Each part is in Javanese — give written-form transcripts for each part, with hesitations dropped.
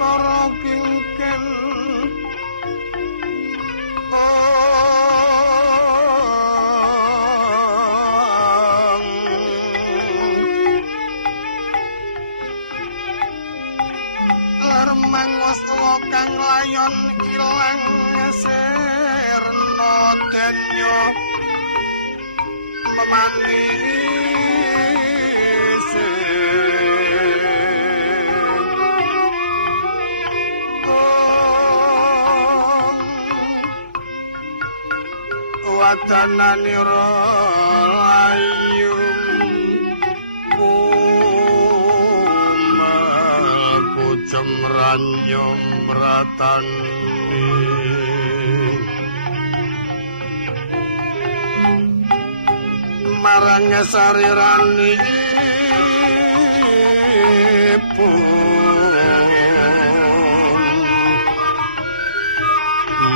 Baskara kingken Lermang waswa kang layon ilang sirna denya pemandi wadananira layu kumaku cemranyo mratani marang sarirani pun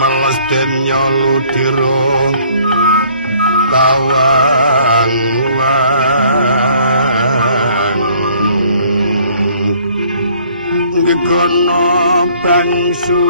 meles denya ludira tawang gegono bangsu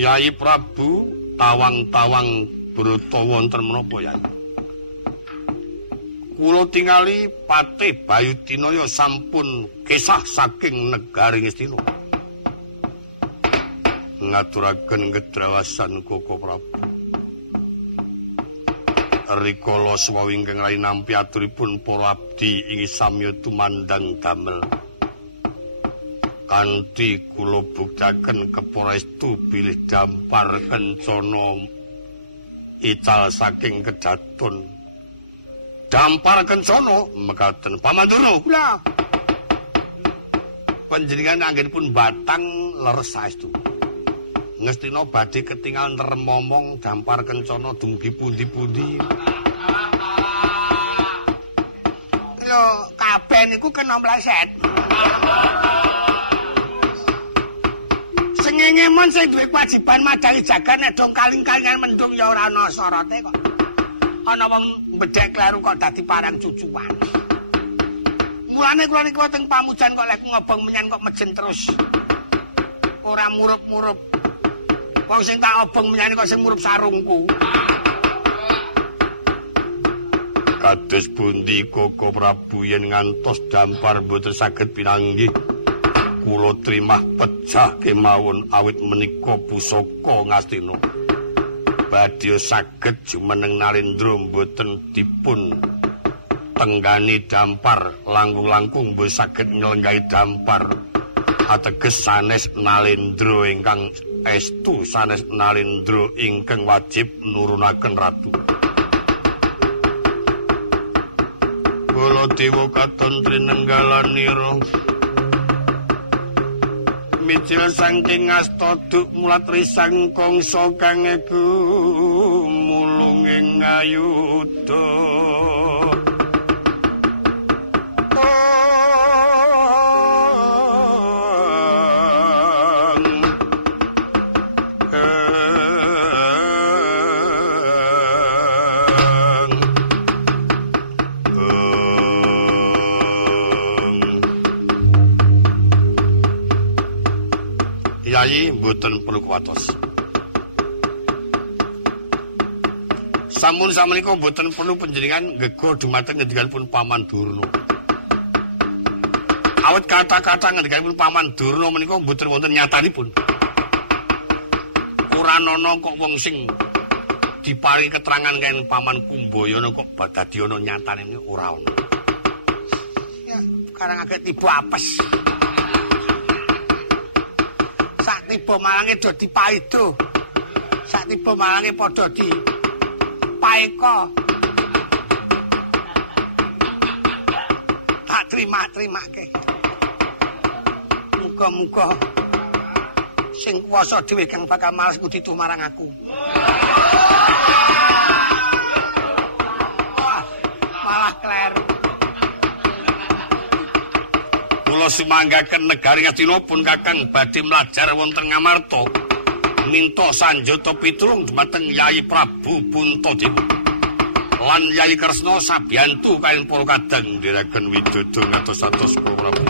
Yai Prabu tawang-tawang Brata wonten menapa Yai? Kula tingali Patih Bayudinaya sampun kesah saking negari Ngastina. Ngaturaken gedrawasan Koko Prabu. Rikala swawi ingkang rai nampi aturipun para abdi ing samya tumandang damel. Kanthi kula buktaken keporestu bilih dampar kencana ical saking kedaton. Dampar kencana mekaten Pamandura kula. Panjenengan anggenipun batang leres saestu. Ngastina badhe ketingal neremomong dampar kencana dumugi pundi-pundi. Lho, kabeh niku kena mleset. Ngemon sing duwe kewajiban madhali jagane dong kaling-kalingan mendung ya ora ana sorote kok. Ana wong bedhek kleru kok dadi parang cucuan. Mulane kula niku teng pamujan kok lek ngobong menyan kok mejen terus. Ora murup-murup. Wong sing tak obong menyan kok sing murup sarungku. Kados pundi Koko Prabu yen ngantos dampar boten saged pinanggih. Kula trimah pejah kemawon awit menika pusaka Ngastina. Badya saged jumeneng Narendra mboten dipun tenggani dampar langkung-langkung mboten saged nylenggahi dampar. Ateges sanes Narendra ingkang estu sanes Narendra ingkang wajib nurunaken ratu. Kula dewa katon trinenggalanira Mijil saking astaduk mulat risang kangsa kang iku mulunging ayuda. Yai mboten perlu kuwatos. Sampun samenika mboten perlu panjenengan ngego dumateng ngendikanipun Paman Durna. Awit kata-kata ngendikanipun Paman Durna menika mboten wonten nyatanipun. Ora ana kok wong sing diparingi keterangan kaliyan Paman Kumbayana kok dadi ana nyatane ora ana. Ya, karang agek tiba apes. Tiba malange do dipaido. Sak tiba malange padha di paeka. Tak terima-terimake. Muga-muga sing kuwasa dhewe kang bakal males ngudi tumarang aku. Malah kleru. Kula sumanggaken negari Ngastina pun Kakang badhe mlajar wonten Ngamarta. Minta sanjata pitulung dhumateng Yai Prabu Puntadewa. Lan Yai Kresna sabiyantu kaliyan para kadang ndherekaken widodo ngatos-atos Prabu.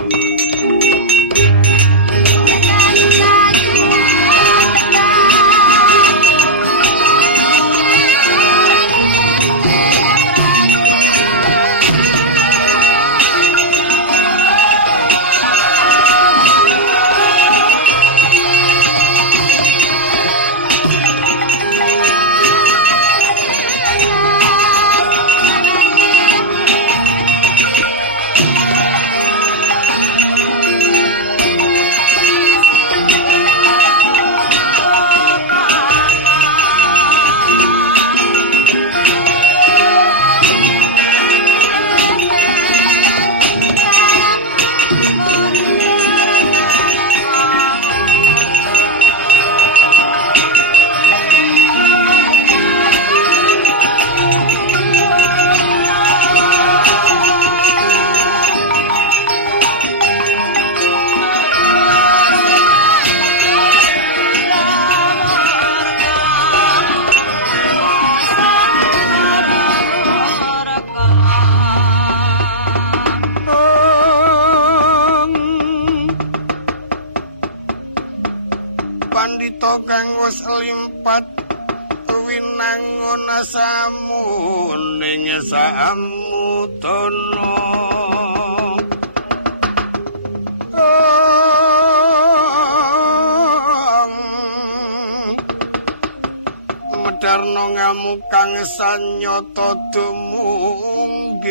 Sanyata dumungging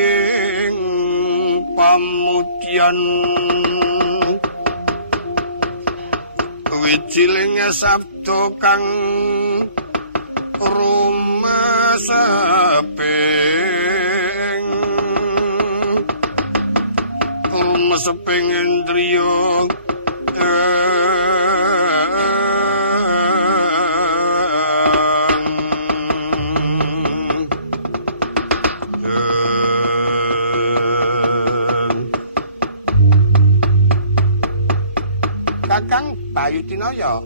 pamudyan wijiling sabda kang rumeseping indriya Bayu Tinaya.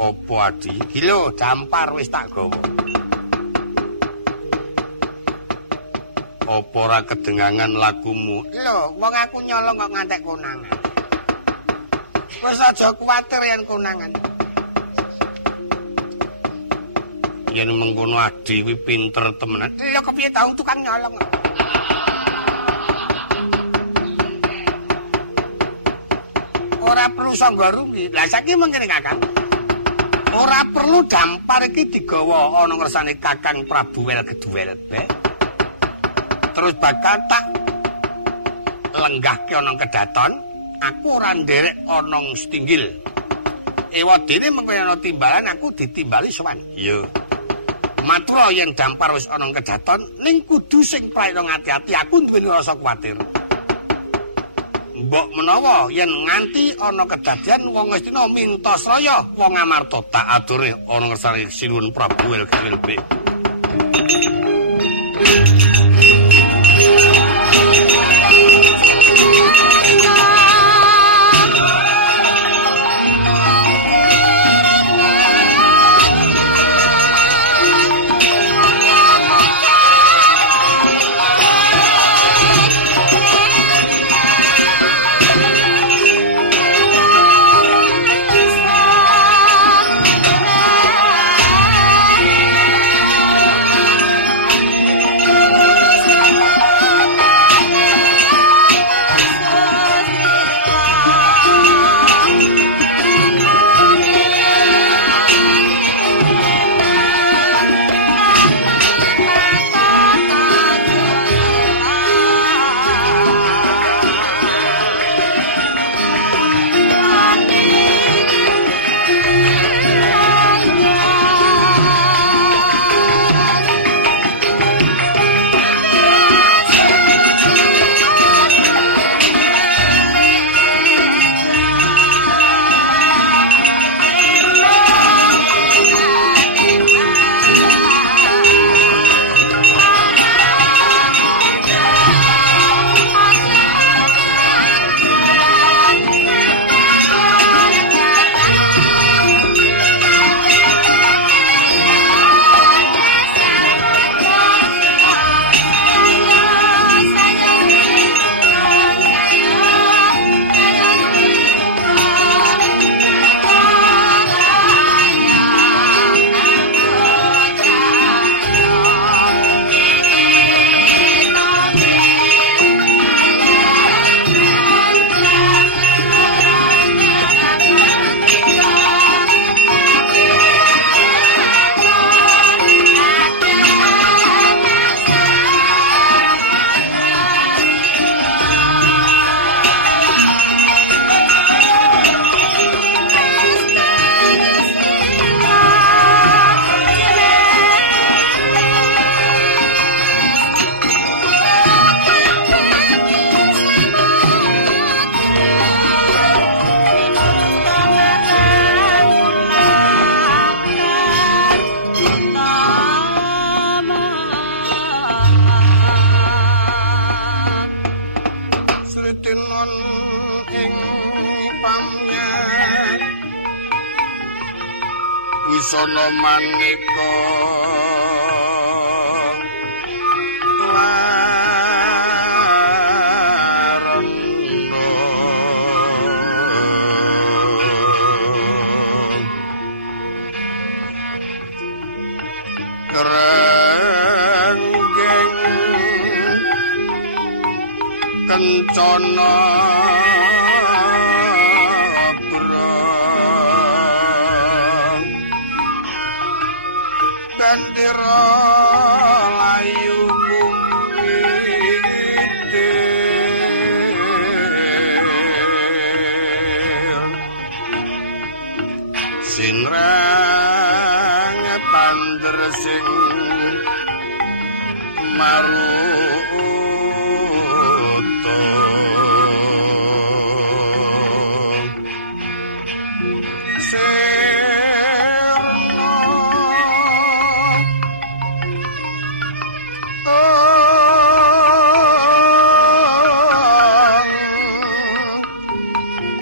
Apa Adi? Gila, dampar wis tak gawa. Apa ora kedengangan lagumu? Lho, wong aku nyolong kok ngantek konangan. Wis aja kuwatir yen konangan. Yen mengkono Adi kuwi pinter temenan. Lho kepiye tau tukang nyolong. Ora perlu sangga rugi. Lah saiki mengkene Kakang. Ora perlu dampar iki digawa ana ngersane Kakang Prabu Welgeduwelet bae. Terus bakal tak lenggahke ana kedaton, aku ora nderek ana setinggil. Ewadene mengko ana timbalan aku ditimbali sowan. Iya. Matur yen dampar wis ana kedaton ning kudu sing praira ngati-ati aku duweni rasa kuwatir. Mbok menawa yen nganti ana kedadian wong Ngastina minta sraya wong Ngamarta tak ature ana ngersane Sinuwun Prabu Welgeduwelet. Krana manika Renggeng kencana bendera layu sinrang pander sing maruta serna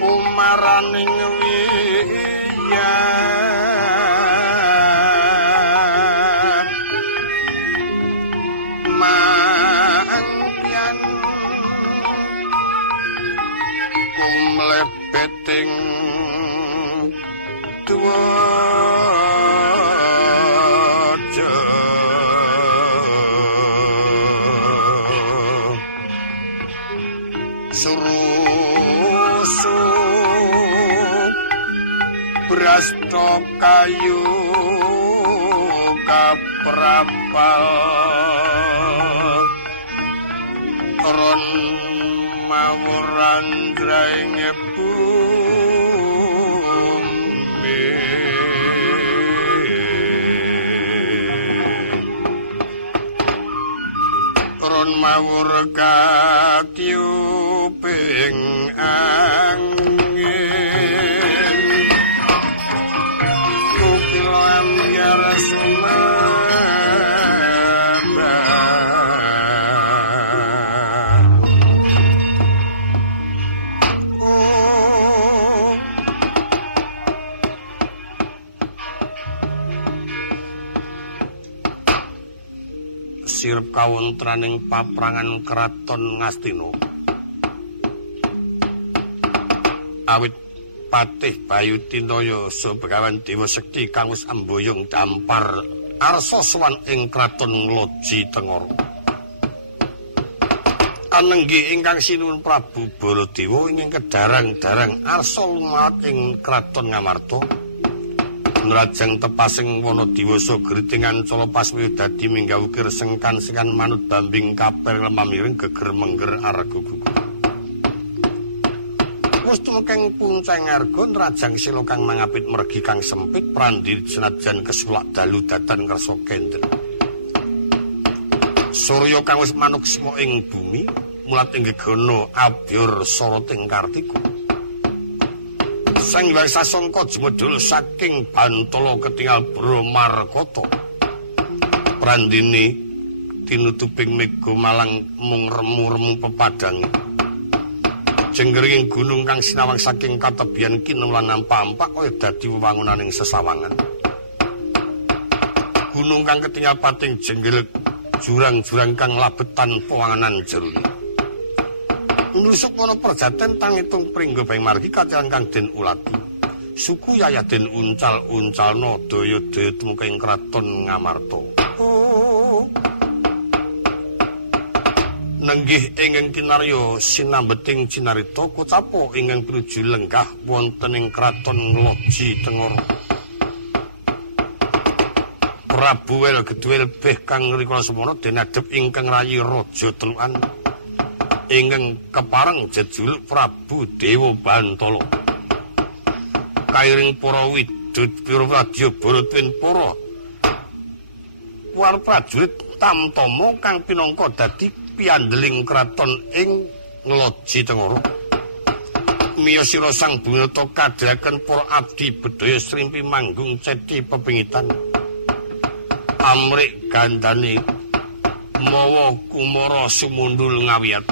kumaraning kumlebeting tuwaja surusu brasta kayu kaprapal ron mawuran draing bumi ron mawur kakyuping angin kukilan yarasuna sirep kawontraning paprangan kraton Ngastina awit Patih Bayutinaya Begawan Dewa Sekti kang wis amboyong dampar arsa sowan ing kraton Ngloji Tengara anenggi ingkang sinuwun Prabu Baladewa ingkang kedarang-darang arsa lumat ing kraton Ngamarta Nrajang tepasing wana diwasa gritingan cala pasmiyo dadi minggah ukir sengkan-sengkan manut bambing kapel mamiring geger mengger arga-gugu. Wis tumekeng punceng arga nrajang sila kang mangapit mergi kang sempit prandhi senajan kesulak dalu datan kersa kender. Surya kang wis manuksma ing bumi mulat ing gegana abyor soroting Kartika. Sang Hyang Sasongko jumedhul saking Bantala ketingal Bramarkata. Prandini tinutuping mega malang mung remu-remu pepadang. Jenggering gunung kang sinawang saking katebian kinulan nampak-ampak kaya dadi wewangunaning sesawangan. Gunung kang ketingal pating jenggel jurang-jurang kang labetan pewanganan jerone. Nusuk wana perjaten tangitung pringgo baing margi kacalan kang den ulati. Suku Yayah den uncal-uncalna daya-daya tumeka ing kraton Ngamarta. Nenggih ingkang kinarya sinambeting cinarita kocapa ingkang pinuju lenggah wonten ing kraton Ngloji Tengara. Prabu Welgedwel beh kang rikala semana denadhep ingkang rayi raja telukan. Ingkang kepareng jejuluk Prabu Dewa Bantala. Kairing para widut pira wadya Baratwin para war prajurit tamtama kang pinangka dadi piandeling kraton ing Ngloji Tengara. Miyosira sang Bunata kadhaken para abdi bedhaya srimpi manggung cethi pepingitan. Amrik gandane mawa kumara sumundul ngawiyat.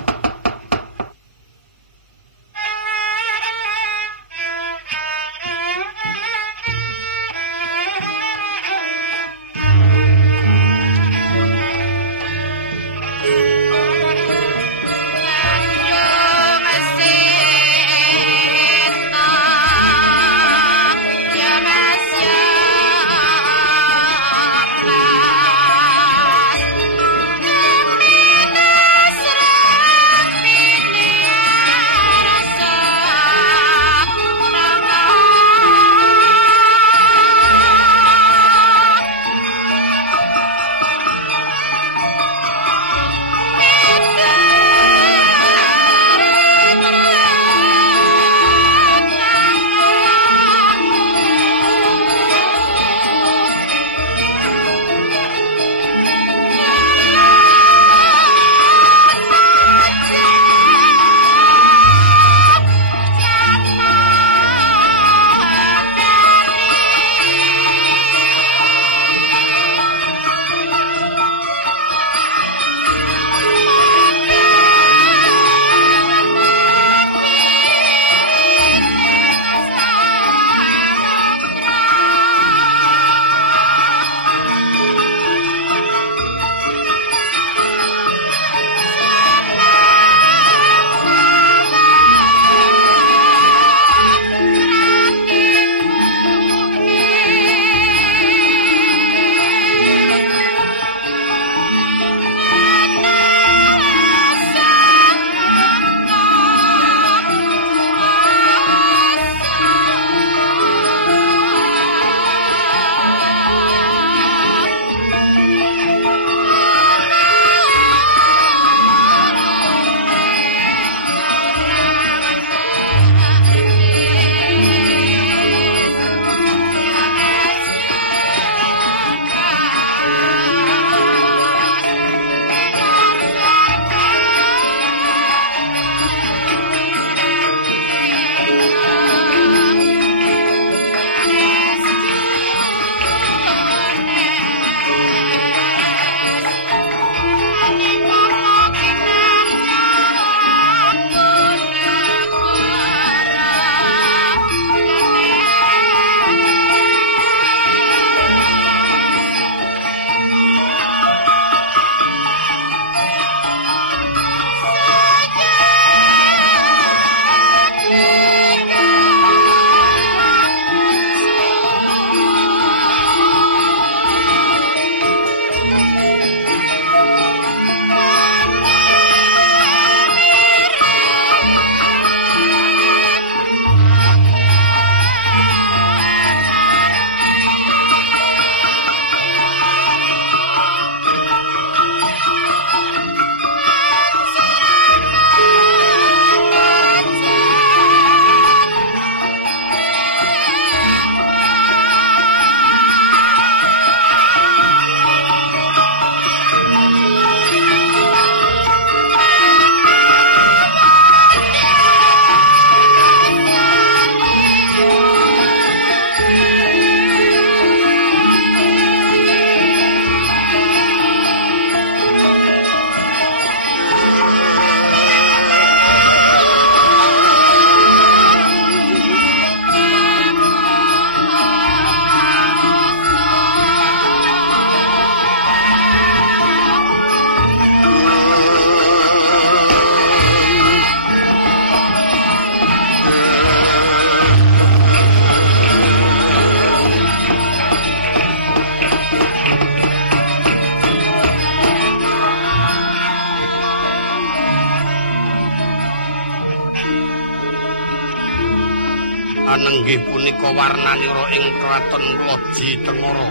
anenggih punika warnanira ing kraton Loji Tengara.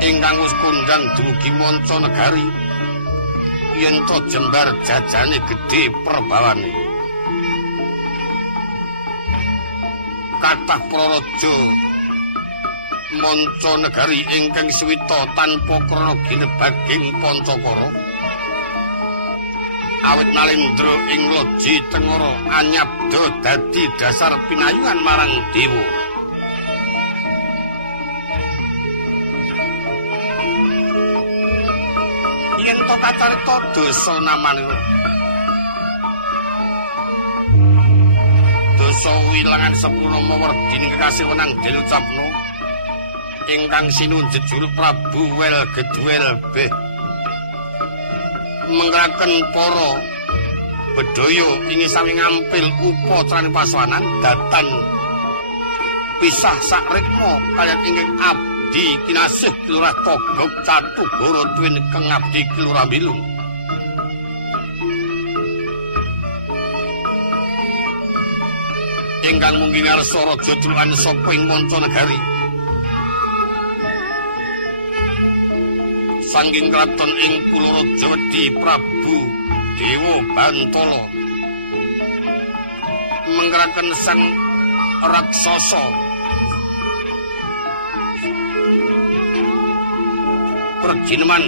Ingkang wis kondhang dumugi manca negari yen to jembar jajane gedhe perbawane. Kathah praraja manca negari ingkang swita tanpa krana ginebaging Pancakara. Awit Nalendra ing Loji Tengara anyabda dadi dasar pinayungan marang dewa. Yen to kacarita dosa namanira. Dosa wilangan sepuluh mawerdini kekasih wenang dilucapno ingkang sinunjet juru Prabu Wel Gedwel beh mengraken para bedaya ing sami ngampil upacarane paswanan datan pisah sakrikma kaliyan ingkang abdi kinasih Kilurah Togog Catugara Twin kang abdi Kilurah Bilung. Ingkang mungkin ngarsa raja tuluhan saka ing manca negari. Sangking kraton ing Pulau Jawedi Prabu Dewa Bantala menggerakan sang raksasa perjineman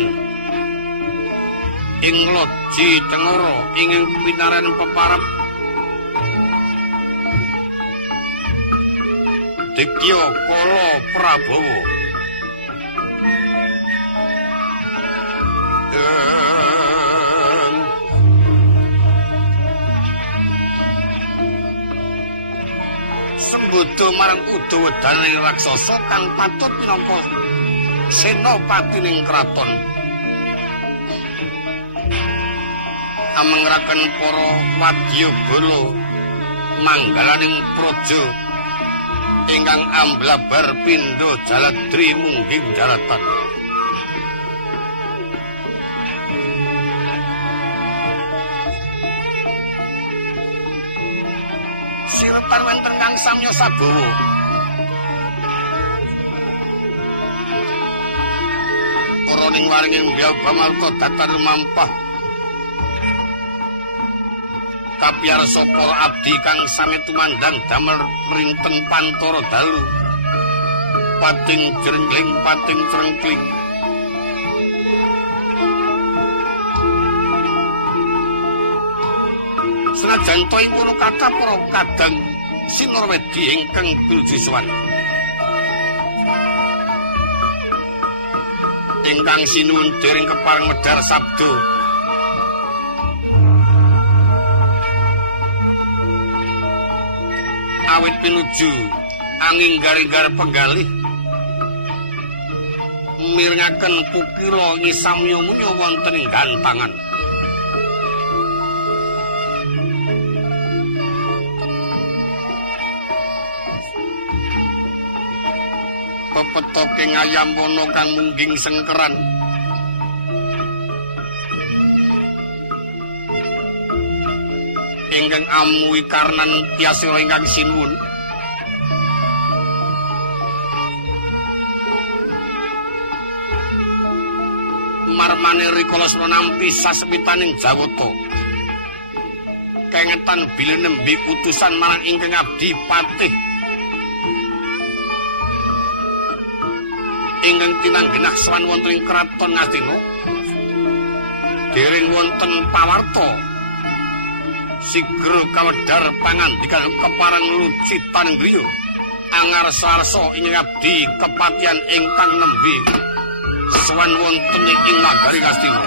ing Loji Tengara ing pinaran peparep Dikya Kala Prabowo. Senggoda marang Udawedaning raksasa kang patut minangka senopatining kraton. Amengraken para wadyabala manggalaning praja ingkang amblabar pindha jaladri mungging daratan. Sirepan wonten kang samya sabawa. Para ning waringing Hyang Bamarta datar lumampah. Kapiyarsa para abdi kang sami tumandang damel rinten pantara dalu. Pating jrengling pating crengkling. Senajan to iku kata para kadang Sinurwedi ingkang pinujusan. Ingkang sinuwun dering kepareng medhar sabda. Awit pinuju anging garing-gar penggalih mirengaken kukira ngisamya munya wonten ing gantangan. Pepetoke ngayamwana kang mungging sengkeran ingkang amuhi karnan tiasira ingkang sinuwun marmane rikala nampi sasepitaning Jawata kengetan bilih nembe utusan marang ingkang abdi patih ingkang tinanggenah sawan wonten ing kraton Ngastina dereng wonten pawarta sigra kawedhar pangandikan kepareng lucitaning griya angarsa-arsa ing abdi kepatihan ingkang nembe sawan wonten ing nagari Ngastina.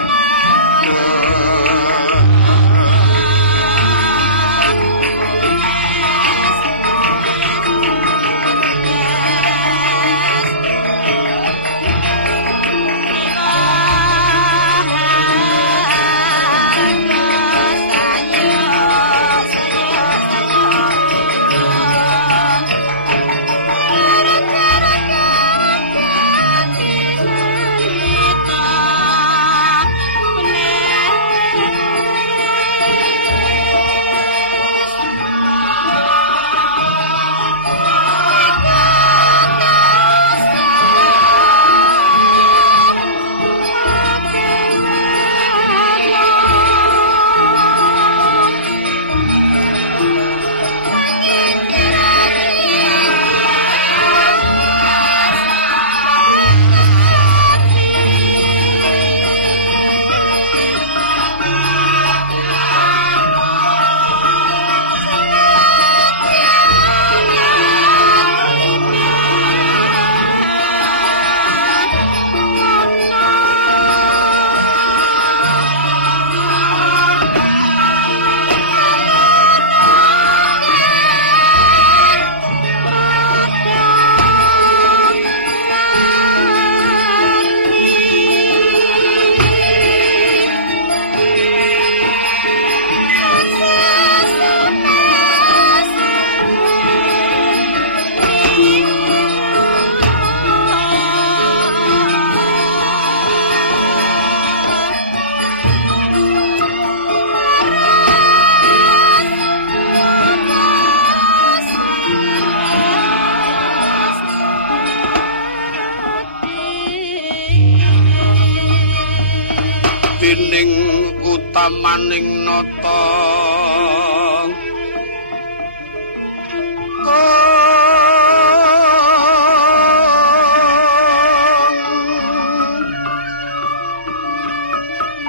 dening utamaning nata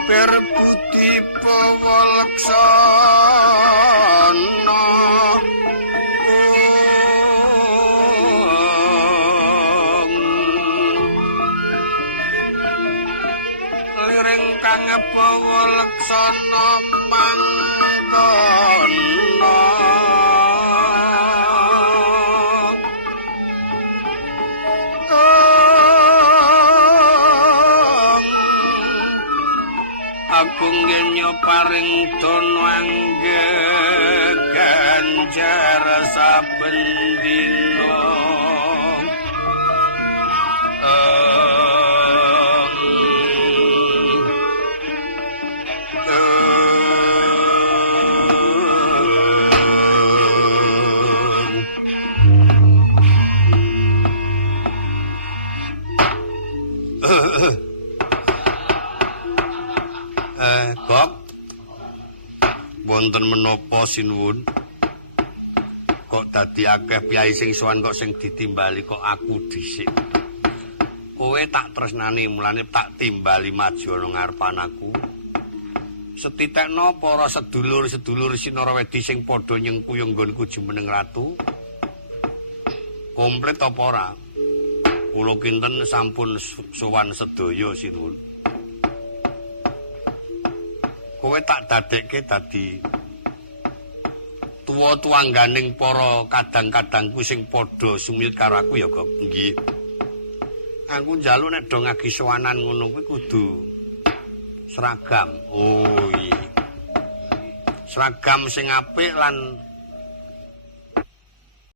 Berbudi pawalaksana liring kang pawalaksana mangkana Agung nyo paring dono angge ganjar saben dina Kok wonten menapa sinuwun kok dadi akeh piyai sing sowan kok sing ditimbali kok aku dhisik kowe tak tresnani mulane tak timbali maju ana ngarepan aku setitekno para sedulur-sedulur Sinarawedi sing padha nyengkuyung nggonku jumeneng ratu komplit apa ora kula kinten sampun sowan sedaya sinuwun kowe tak dadekke dadi tuwa-tuwangganing para kadang-kadangku sing padha sumiyut karo aku ya, Gop. Nggih. Aku njaluk nek do ngagi sowanan ngono kuwi kudu seragam. Oh iya. Seragam sing apik lan